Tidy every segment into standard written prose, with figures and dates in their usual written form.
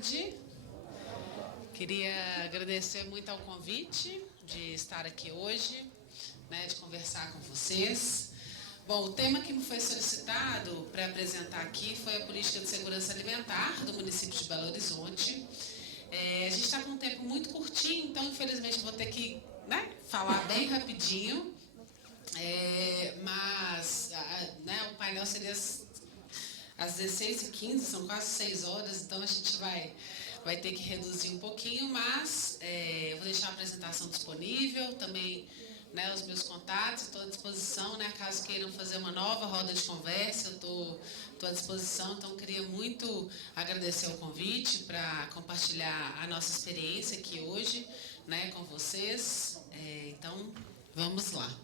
tarde. Queria agradecer muito ao convite de estar aqui hoje, de conversar com vocês. Bom, o tema que me foi solicitado para apresentar aqui foi a política de segurança alimentar do município de Belo Horizonte. A gente está com um tempo muito curtinho, então infelizmente eu vou ter que falar bem rapidinho, mas o painel seria às 16h15, são quase 6 horas, então a gente vai ter que reduzir um pouquinho, mas vou deixar a apresentação disponível, também os meus contatos, estou à disposição, caso queiram fazer uma nova roda de conversa, eu estou à disposição, então queria muito agradecer o convite para compartilhar a nossa experiência aqui hoje com vocês, então vamos lá.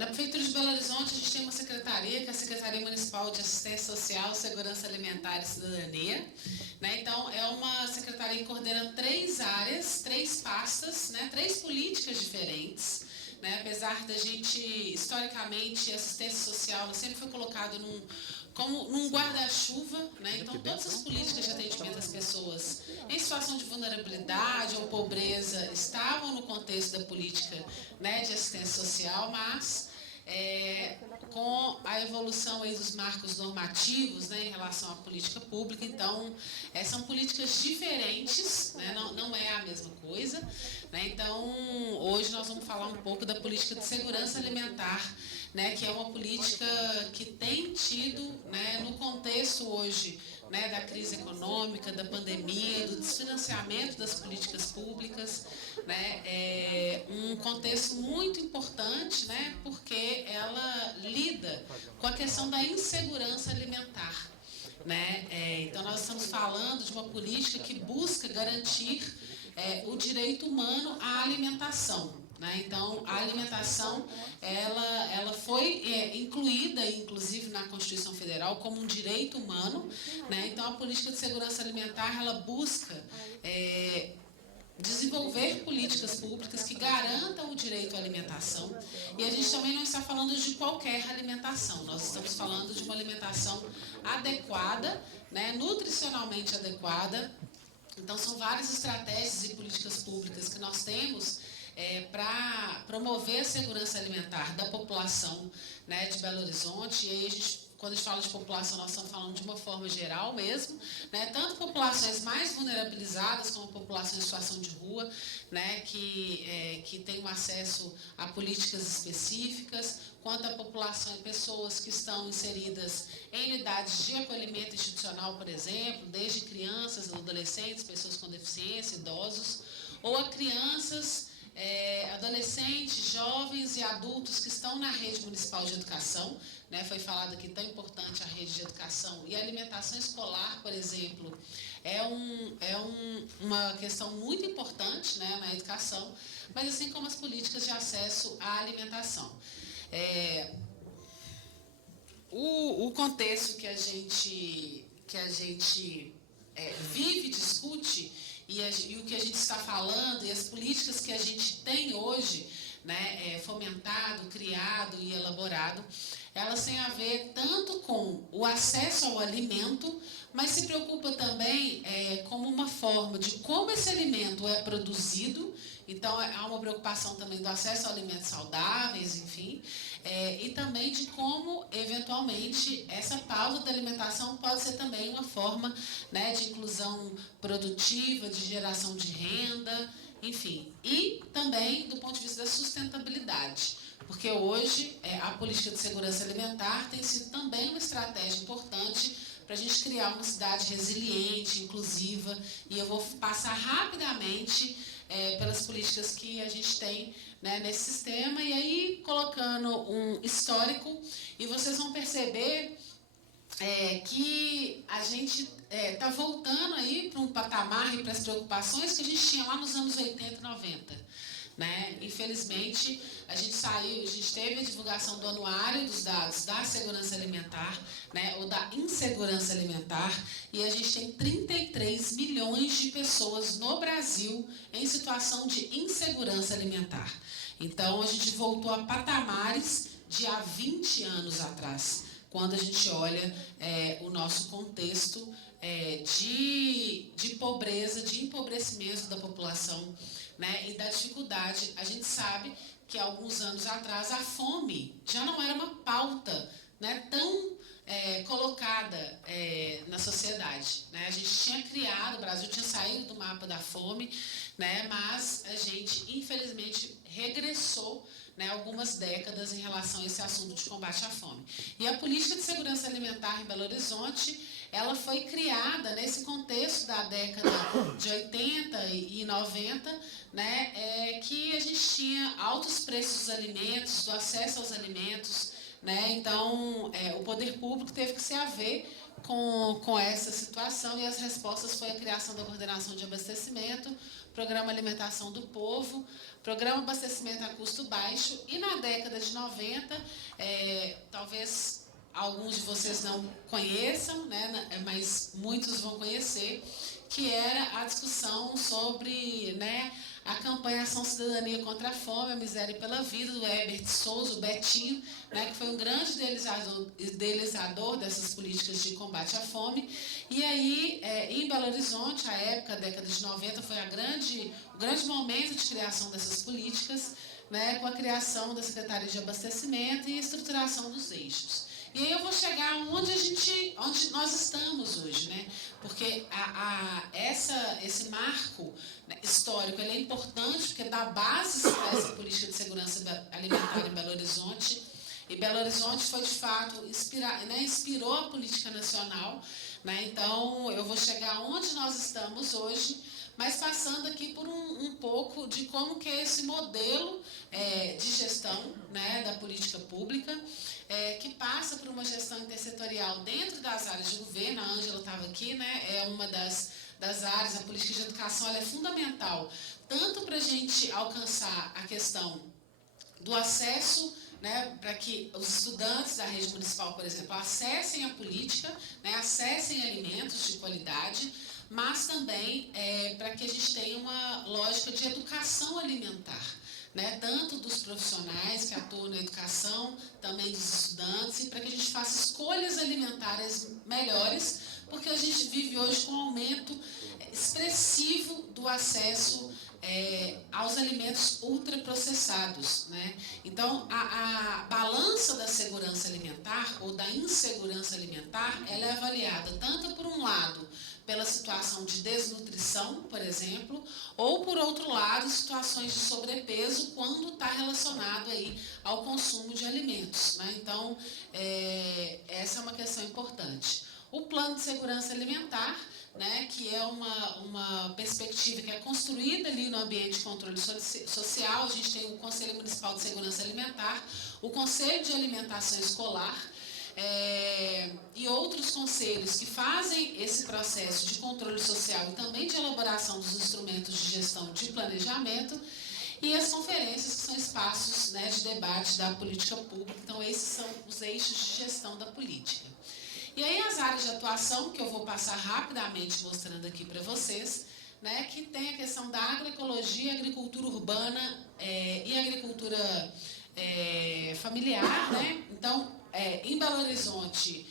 Na Prefeitura de Belo Horizonte, a gente tem uma secretaria, que é a Secretaria Municipal de Assistência Social, Segurança Alimentar e Cidadania. Então, é uma secretaria que coordena 3 áreas, 3 pastas, 3 políticas diferentes. Apesar da gente, historicamente, assistência social sempre foi colocado como num guarda-chuva, então todas as políticas de atendimento às pessoas em situação de vulnerabilidade ou pobreza estavam no contexto da política de assistência social, mas com a evolução aí dos marcos normativos em relação à política pública, então são políticas diferentes, não é a mesma coisa, então hoje nós vamos falar um pouco da política de segurança alimentar, que é uma política que tem tido, no contexto hoje da crise econômica, da pandemia, do desfinanciamento das políticas públicas, um contexto muito importante, porque ela lida com a questão da insegurança alimentar. Então, nós estamos falando de uma política que busca garantir o direito humano à alimentação. Então, a alimentação ela foi incluída, inclusive, na Constituição Federal como um direito humano. Então, a política de segurança alimentar ela busca desenvolver políticas públicas que garantam o direito à alimentação. E a gente também não está falando de qualquer alimentação, nós estamos falando de uma alimentação adequada, nutricionalmente adequada. Então, são várias estratégias e políticas públicas que nós temos para promover a segurança alimentar da população de Belo Horizonte. E aí quando a gente fala de população, nós estamos falando de uma forma geral mesmo, tanto populações mais vulnerabilizadas como população em situação de rua, que tem um acesso a políticas específicas, quanto a população, pessoas que estão inseridas em unidades de acolhimento institucional, por exemplo, desde crianças, adolescentes, pessoas com deficiência, idosos, ou a crianças, adolescentes, jovens e adultos que estão na rede municipal de educação. Foi falado aqui tão importante a rede de educação e a alimentação escolar, por exemplo, uma questão muito importante na educação, mas assim como as políticas de acesso à alimentação. O contexto que a gente vive, discute, e o que a gente está falando, e as políticas que a gente tem hoje, fomentado, criado e elaborado, elas têm a ver tanto com o acesso ao alimento, mas se preocupa também como uma forma de como esse alimento é produzido. Então, há uma preocupação também do acesso a alimentos saudáveis, enfim, e também de como, eventualmente, essa pauta da alimentação pode ser também uma forma de inclusão produtiva, de geração de renda, enfim. E também do ponto de vista da sustentabilidade, porque hoje a política de segurança alimentar tem sido também uma estratégia importante para a gente criar uma cidade resiliente, inclusiva, e eu vou passar rapidamente pelas políticas que a gente tem nesse sistema, e aí colocando um histórico, e vocês vão perceber que a gente está voltando aí para um patamar e para as preocupações que a gente tinha lá nos anos 80 e 90. Infelizmente, a gente teve a divulgação do anuário dos dados da segurança alimentar, ou da insegurança alimentar, e a gente tem 33 milhões de pessoas no Brasil em situação de insegurança alimentar. Então, a gente voltou a patamares de há 20 anos atrás. quando a gente olha o nosso contexto de pobreza, de empobrecimento da população, né, e da dificuldade. A gente sabe que há alguns anos atrás a fome já não era uma pauta, né, tão colocada na sociedade, né? A gente tinha criado, o Brasil tinha saído do mapa da fome, né, mas a gente, infelizmente, regressou, né, algumas décadas em relação a esse assunto de combate à fome. E a política de segurança alimentar em Belo Horizonte, ela foi criada nesse contexto da década de 80 e 90, né, que a gente tinha altos preços dos alimentos, do acesso aos alimentos, né? Então, o poder público teve que se haver com essa situação, e as respostas foi a criação da Coordenação de Abastecimento, Programa Alimentação do Povo, Programa Abastecimento a Custo Baixo, e na década de 90, talvez alguns de vocês não conheçam, né, mas muitos vão conhecer, que era a discussão sobre, né, a campanha Ação Cidadania contra a Fome, a Miséria e pela Vida, do Herbert Souza, o Betinho, né, que foi um grande idealizador dessas políticas de combate à fome. E aí, em Belo Horizonte, a época, a década de 90, foi o grande momento de criação dessas políticas, né, com a criação da Secretaria de Abastecimento e estruturação dos eixos. E aí eu vou chegar onde nós estamos hoje, né? Porque esse marco, né, histórico, ele é importante porque dá base para essa política de segurança alimentar em Belo Horizonte. E Belo Horizonte foi, de fato, inspirou a política nacional, né? Então, eu vou chegar onde nós estamos hoje, mas passando aqui por um pouco de como que é esse modelo de gestão, né, da política pública, que passa por uma gestão intersetorial dentro das áreas de governo. A Ângela estava aqui, né, é uma das áreas. A política de educação ela é fundamental, tanto para a gente alcançar a questão do acesso, né, para que os estudantes da rede municipal, por exemplo, acessem a política, né, acessem alimentos de qualidade, mas também para que a gente tenha uma lógica de educação alimentar, né, tanto dos profissionais que atuam na educação, também dos estudantes, e para que a gente faça escolhas alimentares melhores, porque a gente vive hoje com um aumento expressivo do acesso aos alimentos ultraprocessados, né? Então, a balança da segurança alimentar ou da insegurança alimentar, ela é avaliada tanto por um lado pela situação de desnutrição, por exemplo, ou por outro lado, situações de sobrepeso quando está relacionado aí ao consumo de alimentos, né? Então, essa é uma questão importante. O plano de segurança alimentar, né, que é uma perspectiva que é construída ali no ambiente de controle social. A gente tem o Conselho Municipal de Segurança Alimentar, o Conselho de Alimentação Escolar, e outros conselhos que fazem esse processo de controle social e também de elaboração dos instrumentos de gestão de planejamento, e as conferências, que são espaços, né, de debate da política pública. Então, esses são os eixos de gestão da política. E aí as áreas de atuação, que eu vou passar rapidamente mostrando aqui para vocês, né, que tem a questão da agroecologia, agricultura urbana e agricultura familiar, né? Então, em Belo Horizonte,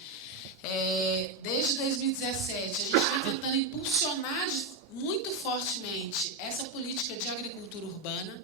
desde 2017, a gente vem tentando impulsionar muito fortemente essa política de agricultura urbana,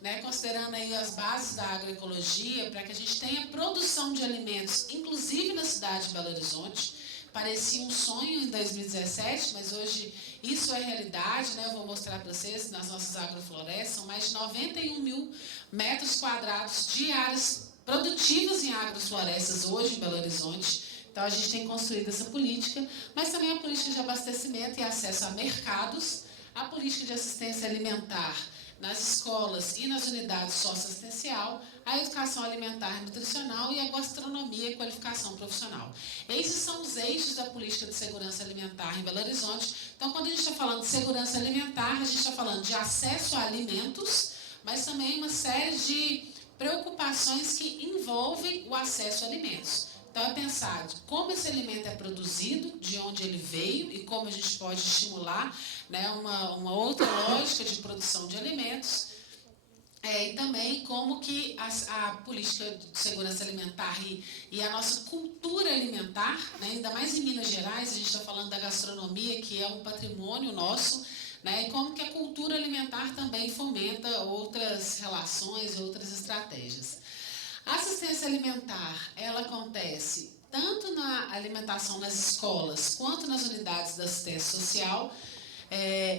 né, considerando aí as bases da agroecologia, para que a gente tenha produção de alimentos, inclusive na cidade de Belo Horizonte. Parecia um sonho em 2017, mas hoje isso é realidade, né? Eu vou mostrar para vocês, nas nossas agroflorestas, são mais de 91 mil metros quadrados de áreas produtivas em agroflorestas hoje em Belo Horizonte. Então, a gente tem construído essa política, mas também a política de abastecimento e acesso a mercados, a política de assistência alimentar nas escolas e nas unidades socioassistencial, a educação alimentar e nutricional e a gastronomia e qualificação profissional. Esses são os eixos da política de segurança alimentar em Belo Horizonte. Então, quando a gente está falando de segurança alimentar, a gente está falando de acesso a alimentos, mas também uma série de preocupações que envolvem o acesso a alimentos. Então, é pensar de como esse alimento é produzido, de onde ele veio e como a gente pode estimular, né, uma outra lógica de produção de alimentos. E também como que a política de segurança alimentar e a nossa cultura alimentar, né, ainda mais em Minas Gerais, a gente está falando da gastronomia, que é um patrimônio nosso, né, e como que a cultura alimentar também fomenta outras relações, outras estratégias. A assistência alimentar, ela acontece tanto na alimentação nas escolas, quanto nas unidades da assistência social.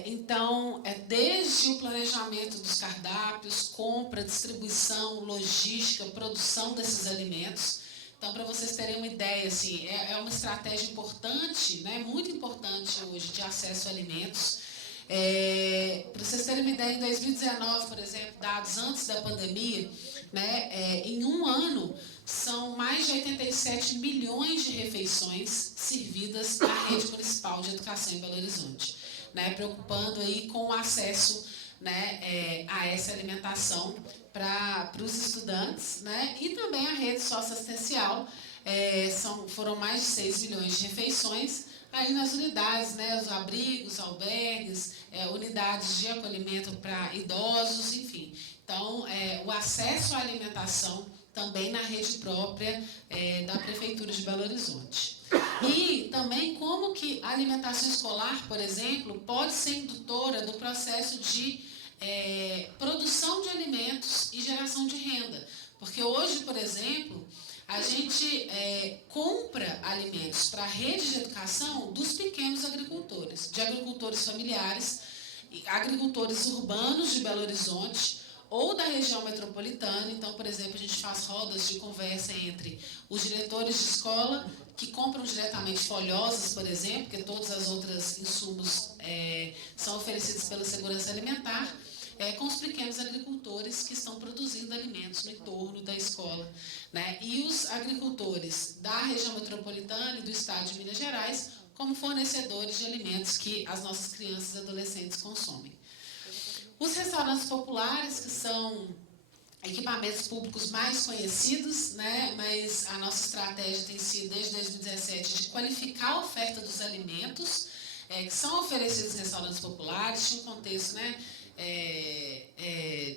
Então, desde o planejamento dos cardápios, compra, distribuição, logística, produção desses alimentos. Então, para vocês terem uma ideia, assim, é uma estratégia importante, né, muito importante hoje, de acesso a alimentos. Para vocês terem uma ideia, em 2019, por exemplo, dados antes da pandemia, né, em um ano, são mais de 87 milhões de refeições servidas na rede municipal de educação em Belo Horizonte, né, preocupando aí com o acesso, né, a essa alimentação para os estudantes, né, e também a rede socioassistencial. Foram mais de 6 milhões de refeições aí nas unidades, né, os abrigos, albergues, unidades de acolhimento para idosos, enfim. Então, o acesso à alimentação também na rede própria da Prefeitura de Belo Horizonte. E também como que a alimentação escolar, por exemplo, pode ser indutora do processo de produção de alimentos e geração de renda. Porque hoje, por exemplo, a gente compra alimentos para a rede de educação dos pequenos agricultores, de agricultores familiares, agricultores urbanos de Belo Horizonte, ou da região metropolitana. Então, por exemplo, a gente faz rodas de conversa entre os diretores de escola, que compram diretamente folhosas, por exemplo, porque todos os outros insumos são oferecidos pela segurança alimentar, com os pequenos agricultores que estão produzindo alimentos no entorno da escola, né? E os agricultores da região metropolitana e do estado de Minas Gerais como fornecedores de alimentos que as nossas crianças e adolescentes consomem. Os restaurantes populares, que são equipamentos públicos mais conhecidos, né? Mas a nossa estratégia tem sido, desde 2017, de qualificar a oferta dos alimentos que são oferecidos em restaurantes populares. Tinha um contexto, né,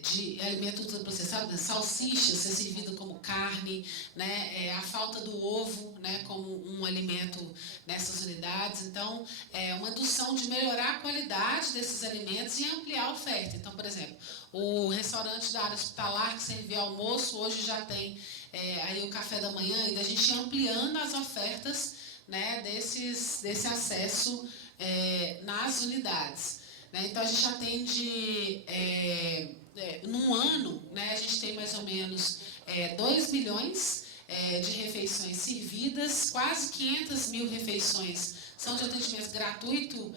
de alimentos ultraprocessados, né, salsicha ser servida como carne, né, a falta do ovo, né, como um alimento nessas unidades. Então, uma indução de melhorar a qualidade desses alimentos e ampliar a oferta. Então, por exemplo, o restaurante da área hospitalar que servia almoço, hoje já tem aí o café da manhã, e a gente ampliando as ofertas, né, desse acesso nas unidades. Né? Então, a gente atende, num ano, né, a gente tem mais ou menos 2 milhões de refeições servidas, quase 500 mil refeições são de atendimento gratuito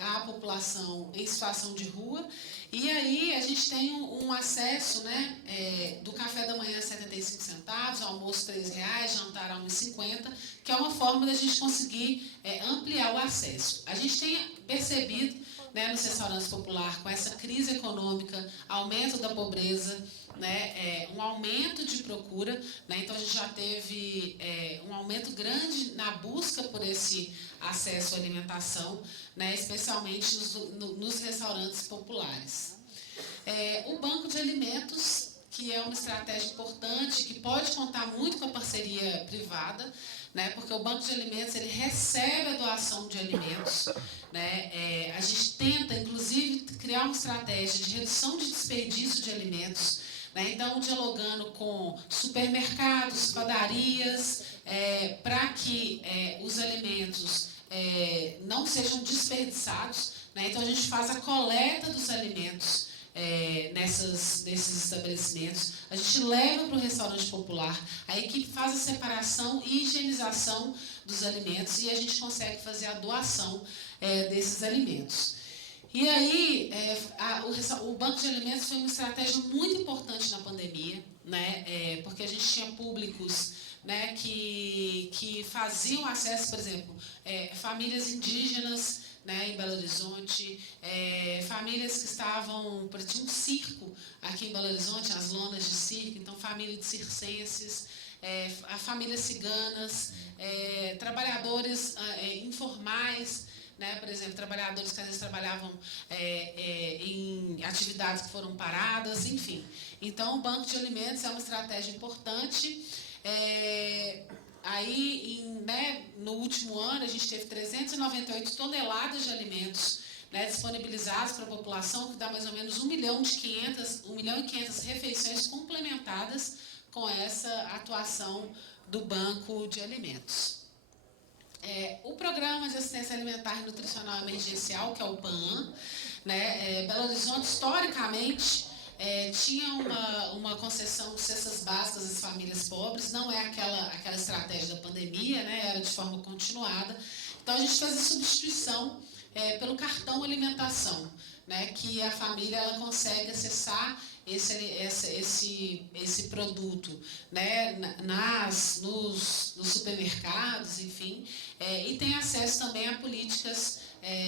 à população em situação de rua. E aí a gente tem um acesso, né, do café da manhã a 75 centavos, almoço R$ 3,00, jantar a R$ 1,50, que é uma forma da gente conseguir ampliar o acesso. A gente tem percebido, né, nos restaurantes populares, com essa crise econômica, aumento da pobreza, né, um aumento de procura, né, então a gente já teve um aumento grande na busca por esse acesso à alimentação, né, especialmente nos restaurantes populares. O banco de alimentos, que é uma estratégia importante, que pode contar muito com a parceria privada, né, porque o banco de alimentos ele recebe a doação de alimentos, né, a gente tenta, inclusive, criar uma estratégia de redução de desperdício de alimentos, né, então, dialogando com supermercados, padarias, para que os alimentos não sejam desperdiçados, né, então a gente faz a coleta dos alimentos nesses estabelecimentos, a gente leva para o restaurante popular, a equipe faz a separação e higienização dos alimentos e a gente consegue fazer a doação desses alimentos. E aí, o banco de alimentos foi uma estratégia muito importante na pandemia, né, porque a gente tinha públicos, né, que faziam acesso, por exemplo, famílias indígenas, né, em Belo Horizonte, famílias que estavam, tinha um circo aqui em Belo Horizonte, as lonas de circo, então família de circenses, famílias ciganas, trabalhadores informais, né? Por exemplo, trabalhadores que às vezes trabalhavam em atividades que foram paradas, enfim. Então, o banco de alimentos é uma estratégia importante. No último ano, a gente teve 398 toneladas de alimentos, né, disponibilizados para a população, que dá mais ou menos 1 milhão e 500 refeições complementadas com essa atuação do Banco de Alimentos. O Programa de Assistência Alimentar e Nutricional Emergencial, que é o PAN, né, Belo Horizonte, historicamente, tinha uma concessão de cestas básicas às famílias pobres, não é aquela estratégia da pandemia, né, era de forma continuada. Então, a gente fez a substituição pelo cartão alimentação, né, que a família ela consegue acessar esse produto, né, nos supermercados, enfim, e tem acesso também a políticas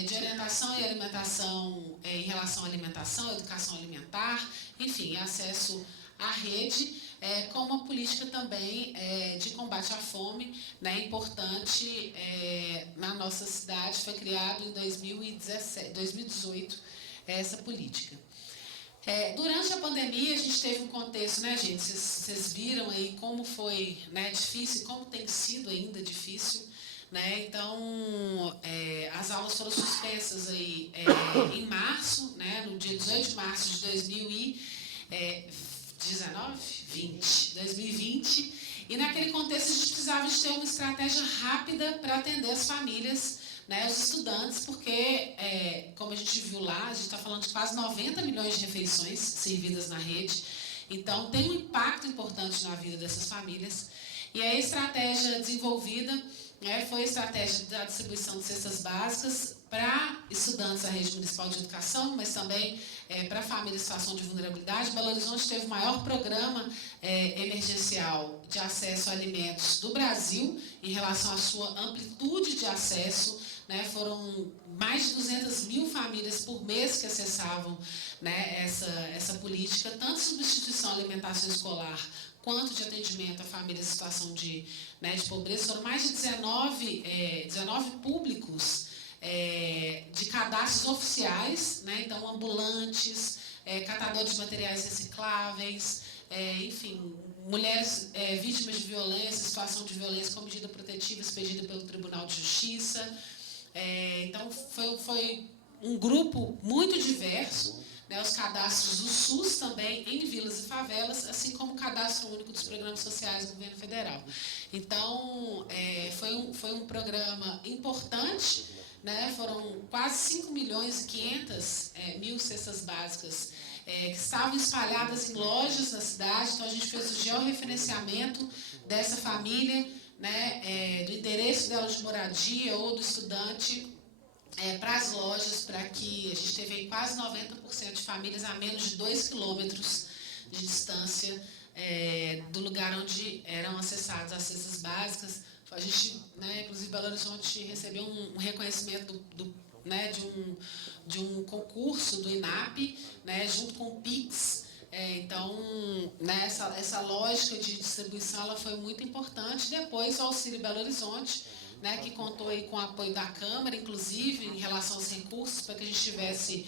de orientação e alimentação em relação à alimentação, educação alimentar, enfim, acesso à rede, com uma política também de combate à fome, né, importante na nossa cidade. Foi criado em 2018 essa política. Durante a pandemia, a gente teve um contexto, né, gente? Vocês viram aí como foi, né, difícil, como tem sido ainda difícil, né? Então, as aulas foram suspensas aí em março, né, no dia 18 de março de 2020, e naquele contexto a gente precisava de ter uma estratégia rápida para atender as famílias, né, os estudantes, porque, como a gente viu lá, a gente está falando de quase 90 milhões de refeições servidas na rede, então tem um impacto importante na vida dessas famílias. E a estratégia desenvolvida foi a estratégia da distribuição de cestas básicas para estudantes da rede municipal de educação, mas também para famílias em situação de vulnerabilidade. Belo Horizonte teve o maior programa emergencial de acesso a alimentos do Brasil em relação à sua amplitude de acesso. Né, foram mais de 200 mil famílias por mês que acessavam, né, essa política, tanto de substituição à alimentação escolar, quanto de atendimento a famílias em situação de pobreza. Foram mais de 19 públicos de cadastros oficiais, né, então ambulantes, catadores de materiais recicláveis, enfim, mulheres vítimas de violência, situação de violência com medida protetiva expedida pelo Tribunal de Justiça. Então, foi um grupo muito diverso, né, os cadastros do SUS também em vilas e favelas, assim como o cadastro único dos programas sociais do governo federal. Então, foi um programa importante, né, foram quase 5 milhões e 500 mil cestas básicas que estavam espalhadas em lojas na cidade. Então, a gente fez o georreferenciamento dessa família, né, do endereço dela de moradia ou do estudante para as lojas, para que a gente teve aí quase 90% de famílias a menos de 2 quilômetros de distância do lugar onde eram acessadas as cestas básicas. A gente, né, inclusive, Belo Horizonte recebeu um reconhecimento de um concurso do INAP, né, junto com o PIX. Então, né, essa lógica de distribuição ela foi muito importante. Depois, o Auxílio Belo Horizonte, né, que contou aí com o apoio da Câmara, inclusive, em relação aos recursos, para que a gente tivesse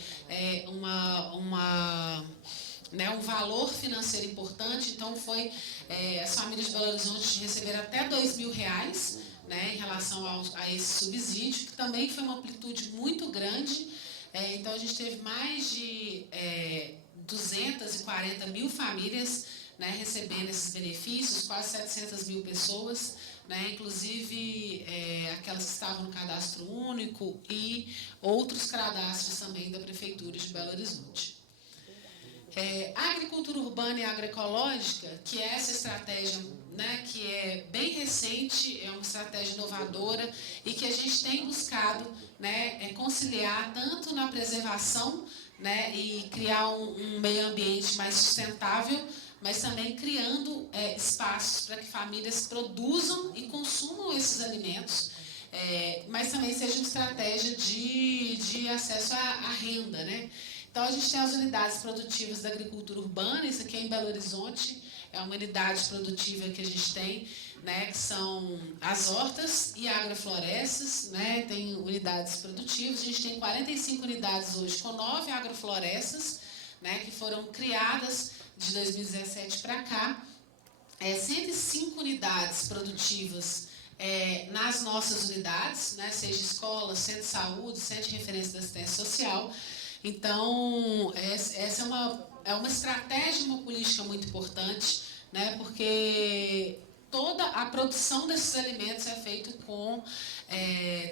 um valor financeiro importante. Então, as famílias de Belo Horizonte receberam até R$2.000, né, em relação a esse subsídio, que também foi uma amplitude muito grande. Então, a gente teve mais de 240 mil famílias, né, recebendo esses benefícios, quase 700 mil pessoas, né, inclusive aquelas que estavam no cadastro único e outros cadastros também da Prefeitura de Belo Horizonte. A agricultura urbana e agroecológica, que é essa estratégia, né, que é bem recente, é uma estratégia inovadora e que a gente tem buscado, né, conciliar tanto na preservação, né, e criar um meio ambiente mais sustentável, mas também criando espaços para que famílias produzam e consumam esses alimentos, mas também seja uma estratégia de acesso à renda, né? Então, a gente tem as unidades produtivas da agricultura urbana, isso aqui é em Belo Horizonte, é uma unidade produtiva que a gente tem, né, que são as hortas e agroflorestas, né, tem unidades produtivas. A gente tem 45 unidades hoje com 9 agroflorestas, né, que foram criadas de 2017 para cá. 105 unidades produtivas nas nossas unidades, né, seja escola, centro de saúde, centro de referência da assistência social. Então, essa é uma estratégia, uma política muito importante, né, porque toda a produção desses alimentos é feita com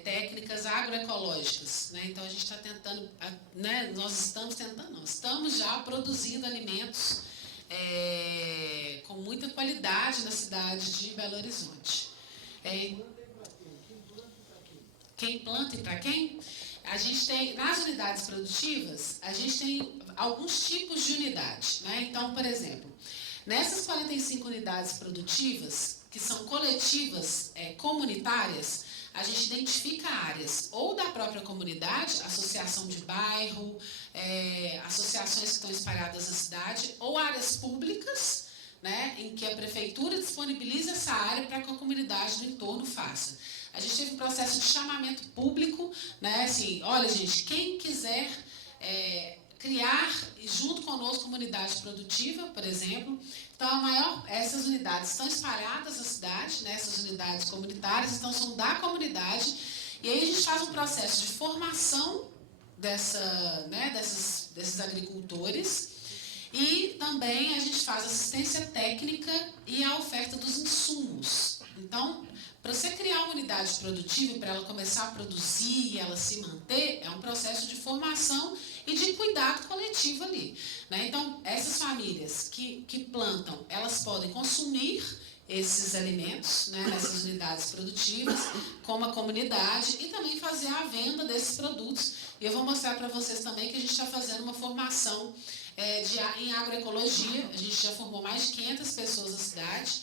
técnicas agroecológicas, né? Então a gente está tentando, né, estamos já produzindo alimentos com muita qualidade na cidade de Belo Horizonte. Quem planta e para quem? A gente tem, nas unidades produtivas, a gente tem alguns tipos de unidade, né? Então, por exemplo, nessas 45 unidades produtivas, que são coletivas comunitárias, a gente identifica áreas ou da própria comunidade, associação de bairro, associações que estão espalhadas na cidade, ou áreas públicas, né, em que a prefeitura disponibiliza essa área para que a comunidade do entorno faça. A gente teve um processo de chamamento público, né, assim, olha, gente, quem quiser criar, junto conosco, comunidade produtiva, por exemplo. Então, essas unidades estão espalhadas na cidade, né, essas unidades comunitárias, então são da comunidade, e aí a gente faz um processo de formação desses agricultores, e também a gente faz assistência técnica e a oferta dos insumos. Então, para você criar uma unidade produtiva, para ela começar a produzir e ela se manter, é um processo de formação e de cuidado coletivo ali, né? Então, essas famílias que plantam, elas podem consumir esses alimentos, né, nessas unidades produtivas, como a comunidade, e também fazer a venda desses produtos. E eu vou mostrar para vocês também que a gente está fazendo uma formação em agroecologia. A gente já formou mais de 500 pessoas na cidade,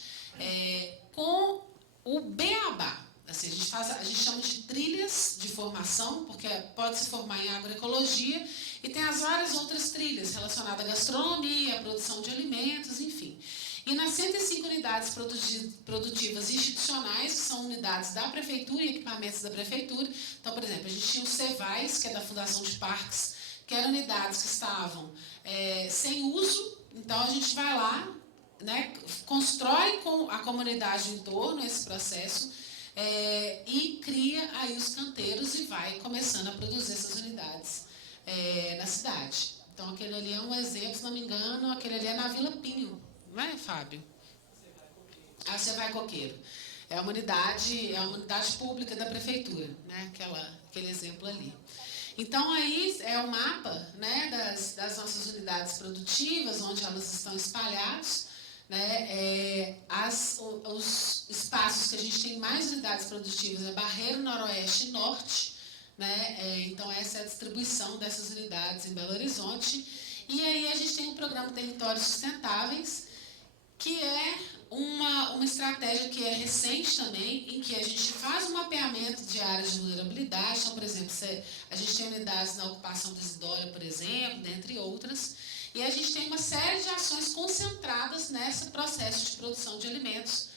com o beabá. Assim, a gente chama de trilhas de formação, porque pode se formar em agroecologia, e tem as várias outras trilhas relacionadas à gastronomia, à produção de alimentos, enfim. E nas 105 unidades produtivas institucionais, que são unidades da prefeitura e equipamentos da prefeitura. Então, por exemplo, a gente tinha o CEVAIS, que é da Fundação de Parques, que eram unidades que estavam sem uso. Então, a gente vai lá, né, constrói com a comunidade em torno esse processo e cria aí os canteiros e vai começando a produzir essas unidades na cidade. Então, aquele ali é um exemplo, se não me engano, aquele ali é na Vila Pinho, não é, Fábio? Cevai Coqueiro. É uma unidade pública da prefeitura, né? Aquele exemplo ali. Então, aí é o mapa, né, das nossas unidades produtivas, onde elas estão espalhadas, né? Os espaços que a gente tem mais unidades produtivas é Barreiro, Noroeste e Norte, né? Então, essa é a distribuição dessas unidades em Belo Horizonte. E aí a gente tem o programa Territórios Sustentáveis, que é uma estratégia que é recente também, em que a gente faz um mapeamento de áreas de vulnerabilidade. Então, por exemplo, a gente tem unidades na ocupação do Isidória, por exemplo, dentre outras, e a gente tem uma série de ações concentradas nesse processo de produção de alimentos,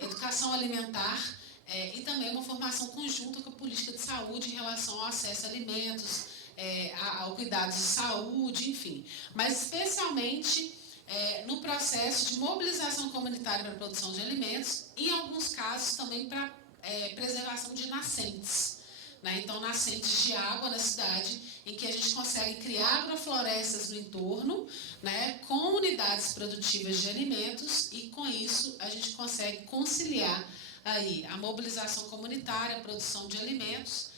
educação alimentar, e também uma formação conjunta com a política de saúde em relação ao acesso a alimentos, ao cuidado de saúde, enfim. Mas, especialmente, no processo de mobilização comunitária para a produção de alimentos e, em alguns casos, também para preservação de nascentes, né? Então, nascentes de água na cidade, em que a gente consegue criar agroflorestas no entorno, né, com unidades produtivas de alimentos, e, com isso, a gente consegue conciliar aí a mobilização comunitária, a produção de alimentos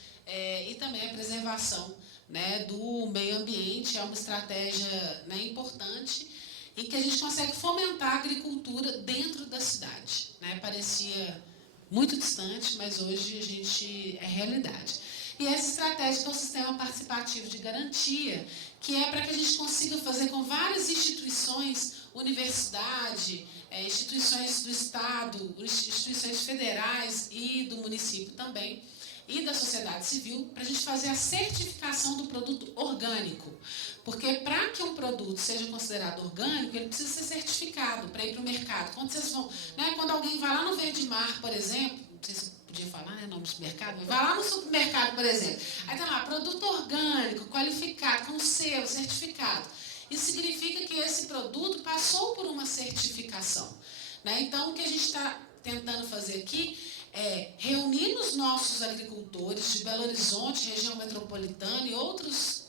e também a preservação, né, do meio ambiente. É uma estratégia, né, importante, em que a gente consegue fomentar a agricultura dentro da cidade, né? Parecia muito distante, mas hoje é realidade. E essa estratégia é o sistema participativo de garantia, que é para que a gente consiga fazer com várias instituições, universidade, instituições do Estado, instituições federais e do município também, e da sociedade civil para a gente fazer a certificação do produto orgânico. Porque para que um produto seja considerado orgânico, ele precisa ser certificado para ir para o mercado. Quando vocês vão, né, quando alguém vai lá no Verde Mar, por exemplo, não sei se eu podia falar, né, nome do supermercado, mas vai lá no supermercado, por exemplo, aí está lá, produto orgânico, qualificado, com selo, certificado. Isso significa que esse produto passou por uma certificação. Né? Então, o que a gente está tentando fazer aqui é reunir os nossos agricultores de Belo Horizonte, região metropolitana e outras,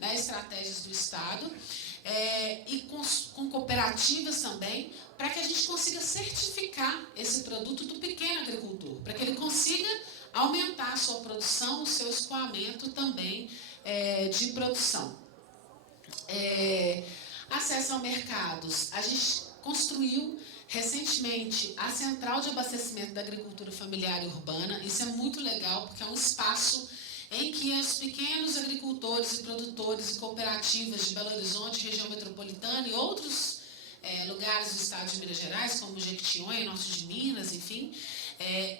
né, estratégias do Estado, e com cooperativas também, para que a gente consiga certificar esse produto do pequeno agricultor, para que ele consiga aumentar a sua produção, o seu escoamento também de produção. Acesso a mercados. A gente construiu recentemente a Central de Abastecimento da Agricultura Familiar e Urbana. Isso é muito legal, porque é um espaço em que os pequenos agricultores e produtores e cooperativas de Belo Horizonte, região metropolitana e outros lugares do estado de Minas Gerais, como Jequitinhonha, norte de Minas, enfim,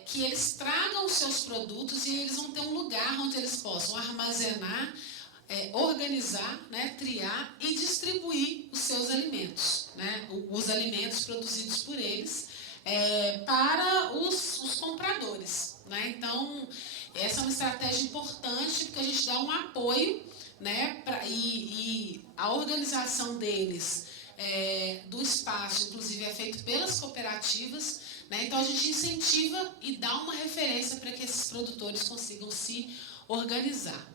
que eles tragam os seus produtos e eles vão ter um lugar onde eles possam armazenar, organizar, né, triar e distribuir os seus alimentos, né, os alimentos produzidos por eles para os compradores. Né? Então, essa é uma estratégia importante, porque a gente dá um apoio, né, e a organização deles, do espaço, inclusive, é feito pelas cooperativas. Né? Então, a gente incentiva e dá uma referência para que esses produtores consigam se organizar.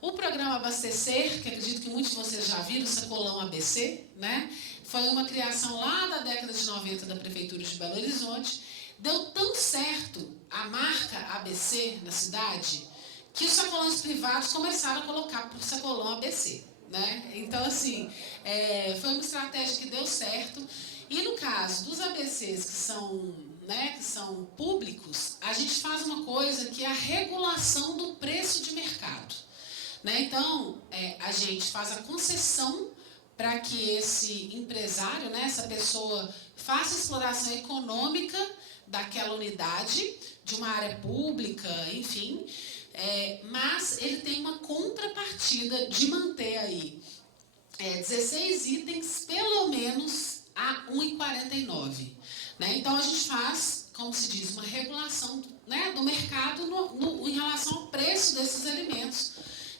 O programa Abastecer, que acredito que muitos de vocês já viram, o Sacolão ABC, né? Foi uma criação lá da década de 90 da Prefeitura de Belo Horizonte. Deu tão certo a marca ABC na cidade, que os sacolões privados começaram a colocar para o Sacolão ABC. Né? Então, assim, foi uma estratégia que deu certo. E no caso dos ABCs que são públicos, a gente faz uma coisa que é a regulação do preço de mercado. Né? Então, a gente faz a concessão para que esse empresário, né, essa pessoa, faça exploração econômica daquela unidade, de uma área pública, enfim, mas ele tem uma contrapartida de manter aí 16 itens, pelo menos, a R$ 1,49. Né? Então, a gente faz, como se diz, uma regulação, né, do mercado em relação ao preço desses alimentos.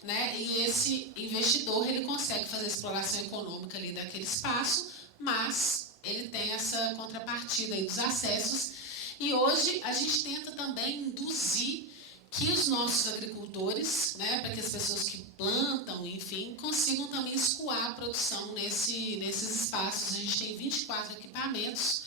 Né? E esse investidor, ele consegue fazer a exploração econômica ali daquele espaço, mas ele tem essa contrapartida aí dos acessos. E hoje a gente tenta também induzir que os nossos agricultores, né, para que as pessoas que plantam, enfim, consigam também escoar a produção nesses espaços. A gente tem 24 equipamentos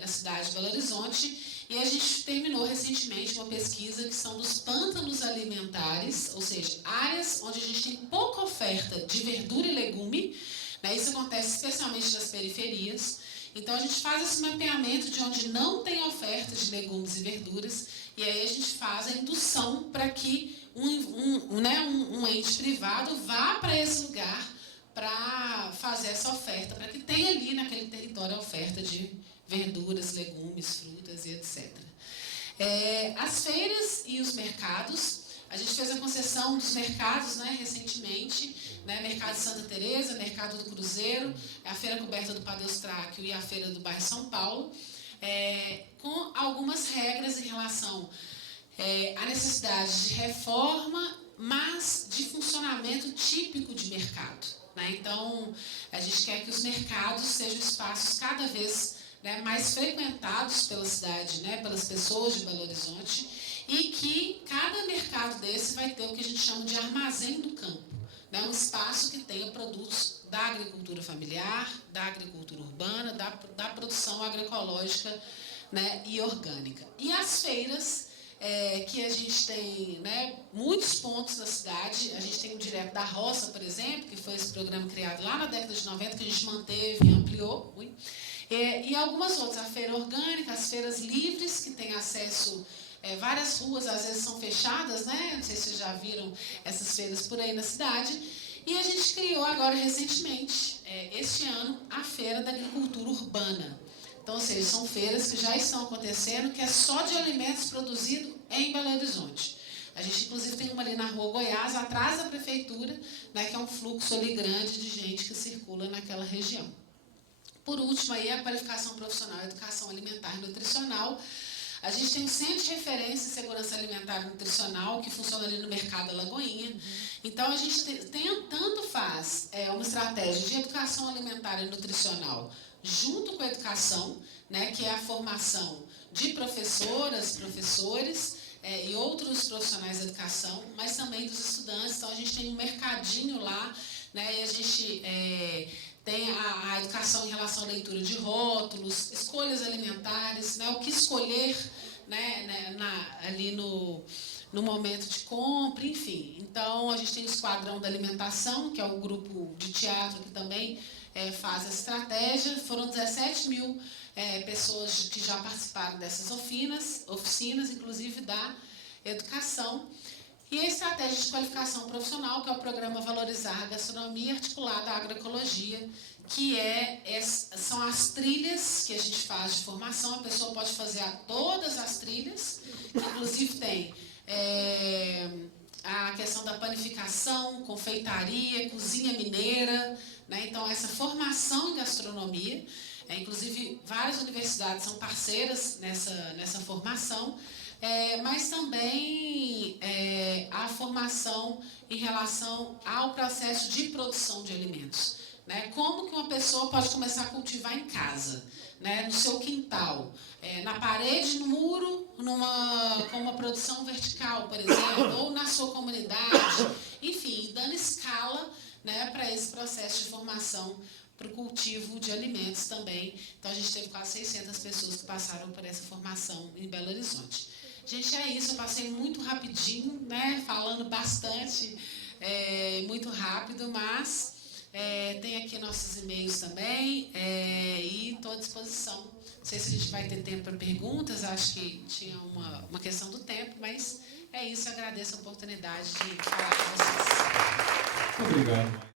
na cidade de Belo Horizonte. E a gente terminou recentemente uma pesquisa que são dos pântanos alimentares, ou seja, áreas onde a gente tem pouca oferta de verdura e legume. Né? Isso acontece especialmente nas periferias. Então, a gente faz esse mapeamento de onde não tem oferta de legumes e verduras, e aí a gente faz a indução para que um ente privado vá para esse lugar para fazer essa oferta, para que tenha ali naquele território a oferta de verduras, legumes, frutas e etc. As feiras e os mercados, a gente fez a concessão dos mercados, né, recentemente, né, Mercado de Santa Teresa, Mercado do Cruzeiro, a Feira Coberta do Padre Eustáquio e a Feira do Bairro São Paulo, com algumas regras em relação à necessidade de reforma, mas de funcionamento típico de mercado. Né? Então, a gente quer que os mercados sejam espaços cada vez, né, mais frequentados pela cidade, né, pelas pessoas de Belo Horizonte, e que cada mercado desse vai ter o que a gente chama de armazém do campo, né, um espaço que tenha produtos da agricultura familiar, da agricultura urbana, da produção agroecológica, né, e orgânica. E as feiras, que a gente tem, né, muitos pontos na cidade. A gente tem o Direto da Roça, por exemplo, que foi esse programa criado lá na década de 90, que a gente manteve e ampliou. E algumas outras, a feira orgânica, as feiras livres, que tem acesso, várias ruas às vezes são fechadas, né? Não sei se vocês já viram essas feiras por aí na cidade. E a gente criou agora recentemente, este ano, a Feira da Agricultura Urbana. Então, ou seja, são feiras que já estão acontecendo, que é só de alimentos produzidos em Belo Horizonte. A gente, inclusive, tem uma ali na Rua Goiás, atrás da prefeitura, né, que é um fluxo ali grande de gente que circula naquela região. Por último, aí, a qualificação profissional, educação alimentar e nutricional. A gente tem um centro de referência em segurança alimentar e nutricional, que funciona ali no Mercado Alagoinha. Então, a gente tanto faz uma estratégia de educação alimentar e nutricional junto com a educação, né, que é a formação de professoras, professores e outros profissionais da educação, mas também dos estudantes. Então, a gente tem um mercadinho lá, né, e a gente tem a educação em relação à leitura de rótulos, escolhas alimentares, né, o que escolher, né, ali no momento de compra, enfim. Então, a gente tem o Esquadrão da Alimentação, que é um grupo de teatro que também faz a estratégia. Foram 17 mil pessoas que já participaram dessas oficinas, inclusive da educação. E a estratégia de qualificação profissional, que é o programa Valorizar a Gastronomia articulada à agroecologia, que são as trilhas que a gente faz de formação. A pessoa pode fazer todas as trilhas, inclusive tem a questão da panificação, confeitaria, cozinha mineira, né? Então, essa formação em gastronomia, inclusive várias universidades são parceiras nessa formação, mas também a formação em relação ao processo de produção de alimentos. Né? Como que uma pessoa pode começar a cultivar em casa, né? No seu quintal, na parede, no muro, com uma produção vertical, por exemplo, ou na sua comunidade, enfim, dando escala, né, para esse processo de formação para o cultivo de alimentos também. Então, a gente teve quase 600 pessoas que passaram por essa formação em Belo Horizonte. Gente, é isso, eu passei muito rapidinho, né, falando bastante, muito rápido, mas tem aqui nossos e-mails também e estou à disposição. Não sei se a gente vai ter tempo para perguntas, acho que tinha uma questão do tempo, mas é isso, eu agradeço a oportunidade de falar com vocês. Obrigado.